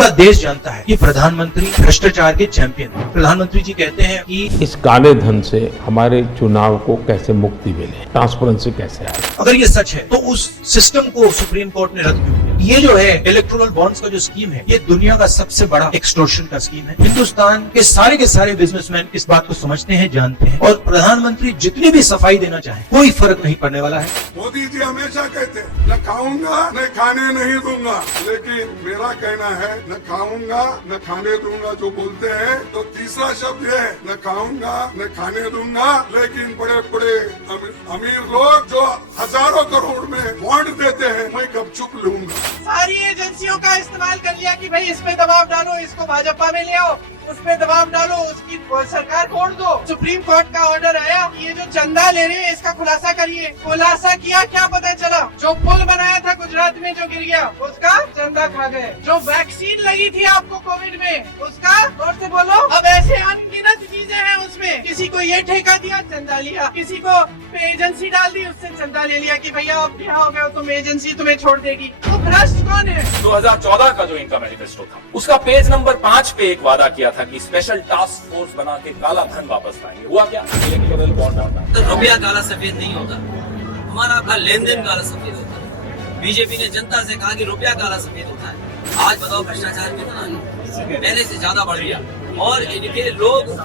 पूरा देश जानता है कि प्रधानमंत्री भ्रष्टाचार के चैंपियन हैं। प्रधानमंत्री जी कहते हैं कि इस काले धन से हमारे चुनाव को कैसे मुक्ति मिले, ट्रांसपेरेंसी कैसे आए। अगर ये सच है तो उस सिस्टम को सुप्रीम कोर्ट ने रद्द क्यों किया? ये जो है इलेक्टोरल बॉन्ड्स का जो स्कीम है, ये दुनिया का सबसे बड़ा एक्सटॉर्शन का स्कीम है। हिंदुस्तान के सारे बिजनेसमैन इस बात को समझते हैं, जानते हैं, और प्रधानमंत्री जितनी भी सफाई देना चाहे कोई फर्क नहीं पड़ने वाला है। मोदी जी हमेशा कहते हैं न खाऊंगा न खाने नहीं दूंगा, लेकिन मेरा कहना है न खाऊंगा न खाने दूंगा जो बोलते हैं, तो तीसरा शब्द है न खाऊंगा न खाने दूंगा, लेकिन बड़े बड़े अमीर लोग जो हजारों करोड़ में बॉन्ड देते हैं, मैं कब चुप लूंगा। सारी एजेंसियों का इस्तेमाल कर लिया कि भाई इस पे दबाव डालो, इसको भाजपा में ले आओ, उस पे दबाव डालो, उसकी सरकार तोड़ दो। सुप्रीम कोर्ट का ऑर्डर आया, ये जो चंदा ले रहे हैं इसका खुलासा करिए। खुलासा किया, क्या पता चला? जो पुल बनाया था गुजरात में जो गिर गया, उसका चंदा खा गए। जो वैक्सीन लगी थी आपको कोविड में, उसका जोर से बोलो। अब ऐसे अनगिनत चीजें हैं उसमें, किसी को ये ठेका दिया, चंदा लिया, किसी को एजेंसी डाल दी, उससे चंदा ले लिया कि भैया आप यहाँ हो गए, तुम एजेंसी तुम्हें छोड़ देगी। तो भ्रष्ट कौन है? 2014 का जो इनका मैनिफेस्टो था, उसका पेज नंबर 5 पे एक वादा किया था कि स्पेशल टास्क फोर्स बना के काला धन वापस लाएंगे। हुआ क्या? इलेक्टोरल बॉन्ड आता। तो रुपया काला सफेद नहीं होता, हमारा आपका लेन देन काला सफेद होता है। बीजेपी ने जनता से कहा कि रुपया काला सफेद होता है। आज बताओ भ्रष्टाचार कितना है, पहले से ज्यादा बढ़ गया, और इनके लोग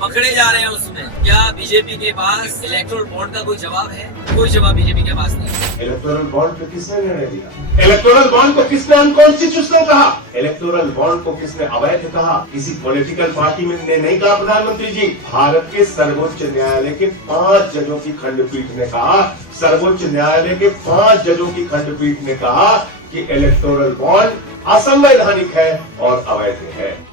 पकड़े जा रहे हैं उसमें। क्या बीजेपी के पास इलेक्टोरल बॉन्ड का कोई जवाब है? कोई जवाब बीजेपी के पास नहीं। इलेक्टोरल बॉन्ड पे किसने निर्णय दिया? इलेक्टोरल बॉन्ड को किसने अनकॉन्स्टिट्यूशनल कहा? इलेक्टोरल बॉन्ड को किसने अवैध कहा? किसी पॉलिटिकल पार्टी में ने नहीं कहा। प्रधानमंत्री जी, भारत के सर्वोच्च न्यायालय के 5 जजों की खंडपीठ ने कहा, सर्वोच्च न्यायालय के 5 जजों की खंडपीठ ने कहा कि इलेक्टोरल बॉन्ड असंवैधानिक है और अवैध है।